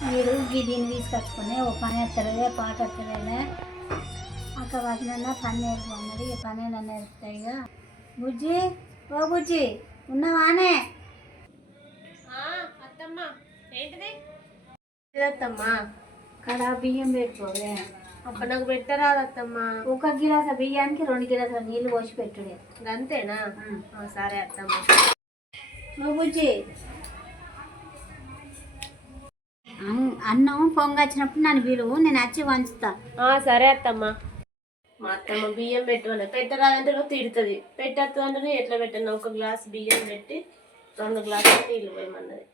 వీడు దీన్ని తీసుకొచ్చుకొని ఓ పని ఎత్తలేదే పాట ఎత్తలేదే అక్క వాటినన్నా పని నేర్పుకున్నది ఇక పని నన్ను నేర్పుతాయి ఇక బుజ్జి ఓ బుజ్జి ఉన్నావానే అత్తమ్మ ఏంటిది అత్తమ్మా కదా బియ్యం పెట్టుకోవే అప్పుడు నాకు పెట్టరాదు అత్తమ్మ. ఒక గిలాస బియ్యానికి 2 గిలాసుల నీళ్ళు పోసి పెట్టుడే అంతేనా? సరే అత్తమ్మ. ఓ బుజ్జి అన్నం పొంగొచ్చినప్పుడు నన్ను పిలువు నేను వచ్చి వంచుతా. సరే అత్తమ్మ. మా అత్తమ్మ బియ్యం పెట్టుకోవాలి పెట్టరాదంటే నువ్వు తిడుతుంది. పెట్టద్దు అంటే ఎట్లా పెట్టాను? ఒక గ్లాస్ బియ్యం పెట్టి 2 గ్లాసులు నీళ్ళు పోయమన్నది.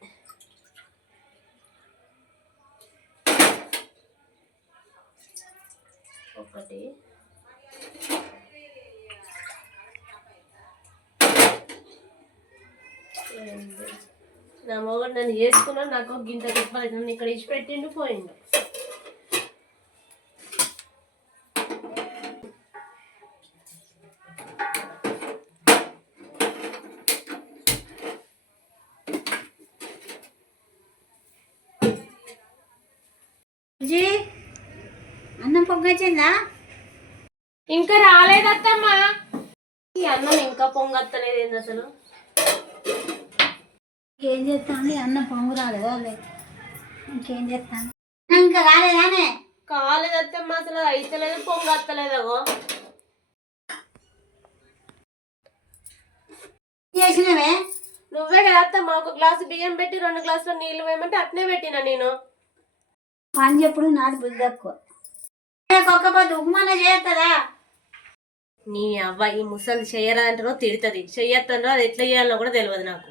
ఒకటి నా మొగడు నన్ను చేసుకున్నా నాకు గింత తిప్పాలి నన్ను ఇక్కడ ఇచ్చి పెట్టిండు పోయిండు. అన్నం పొంగొచ్చిందా? ఇంకా రాలేదత్తమ్మా. ఈ అన్నం ఇంకా పొంగత్తలేదు ఏంది అసలు? ఏం చేస్తాను అన్నం పొంగు రాలేదా? ఇంకేం చేస్తాను ఇంకా కాలేదానే? కాలేదత్తమ్మా అసలు అయితలేదు పొంగత్తలేదగో. చేసినవే నువ్వే కదా అత్తమ్మా ఒక గ్లాసు బియ్యం పెట్టి 2 గ్లాసుల నీళ్ళు వేయమంటే అట్నే పెట్టినా నేను. పని చెప్పుడు నాది బుద్ధి తక్కువ. ఒక్కపోతే ఉప్మాన చేస్తుందా? నీ అవ్వ ఈ ముసలి చెయ్యరాదంటారో తిడుతుంది, చెయ్యొద్దంటారో అది ఎట్లా చేయాలో కూడా తెలియదు నాకు.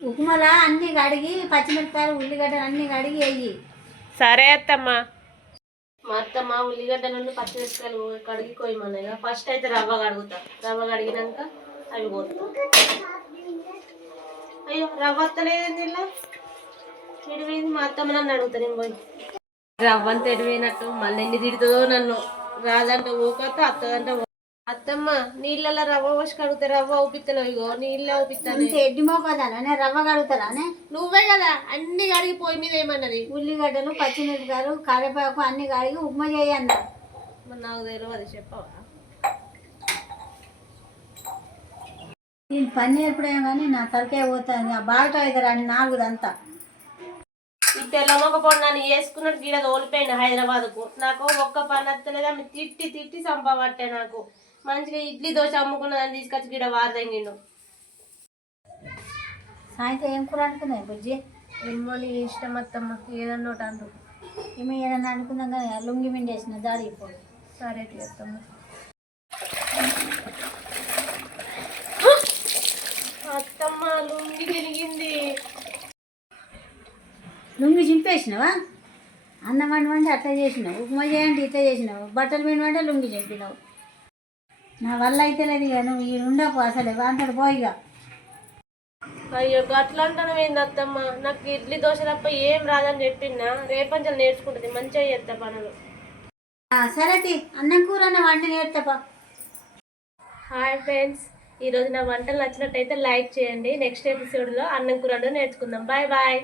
ఉప్మాలా అన్ని కడిగి పచ్చిమిరపకాయలు ఉల్లిగడ్డలు అన్ని కడిగి వేయి. సరే అత్తమ్మా. మా అత్తమ్మ ఉల్లిగడ్డ నుండి పచ్చిమిరపకాయలు కడిగి కొయ్యమన్నాయి. ఫస్ట్ అయితే రవ్వ కడుగుతా. రవ్వ కడిగినాక అవి పోతా. అయ్యో రవ్వ వస్తలేదండి ఇలా ఎడిపోయింది. మా అత్తమ్మ నన్ను అడుగుతా నేను పోయి. రవ్వంత ఎడిపోయినట్టు మళ్ళీ ఎన్ని తిడుతుందో నన్ను. రాదంటే ఊకొత్త అత్తదంటే అత్తమ్మ నీళ్ళల్లో రవ్వ పోసి కడిగితే రవ్వ ఊపిత్తలేవు. ఇగో నీళ్ళు ఊపిస్తాను. ఎడ్డి మోకదానే రవ్వ కడుగుతారానే? నువ్వే కదా అన్ని కడిగి పొయ్యి మీద ఏమన్నది. ఉల్లిగడ్డలు పచ్చిమిరపకాయలు కరివేపాకు అన్ని కడిగి ఉప్మా చేయన్న. మరి నాకు తెలియదు అది చెప్పవా? నేను పని నేర్పడేమో కానీ నా తలకే పోతుంది. ఆ బాగా అవుతారు అని 4 ఈ తెల్లమొక పొడి నన్ను వేసుకున్నట్టు గీడ తోలిపోయింది హైదరాబాద్కు. నాకు ఒక్క పని వస్తలేదు. ఆమె తిట్టి తిట్టి సంపబట్టే నాకు. మంచిగా ఇడ్లీ దోశ అమ్ముకున్నదాన్ని తీసుకొచ్చి గీడ వారదెంగిండు. సాయంత్రం ఏం కూర అనుకున్నాయి బుజ్జి? ఏమో నీ ఇష్టం అత్తమ్మ ఏదన్నా ఒకటి అంటు. ఏమో ఏదన్నా అనుకున్నాం కానీ లుంగి మిండేసిన దాడి ఇప్పుడు. సరే అత్తమ్మ. అత్తమ్మ లుంగి తిరిగింది. లుంగి చింపేసినావా? అన్నం వండమంటే అట్లా చేసినావు, ఉప్మా చేయండి ఇట్లా చేసినావు, బట్టలు పిండమంటే లుంగి చింపినావు. నా వల్ల అయితే లేదు ఇక. నువ్వు ఈ ఉండకు అసలు అంతటి పోయిగా. అయ్యో అట్లా అంటాను ఏంది అత్తమ్మ? నాకు ఇడ్లీ దోశ తప్ప ఏం రాదని చెప్పిందా. రేపంచలు నేర్చుకుంటుంది మంచిగా చేస్తా పనులు. సరే అన్నం కూర అన్న వంట నేర్తాపా. హాయ్ ఫ్రెండ్స్, ఈరోజు నా వంటలు నచ్చినట్టయితే లైక్ చేయండి. నెక్స్ట్ ఎపిసోడ్లో అన్నం కూర నేర్చుకుందాం. Bye bye.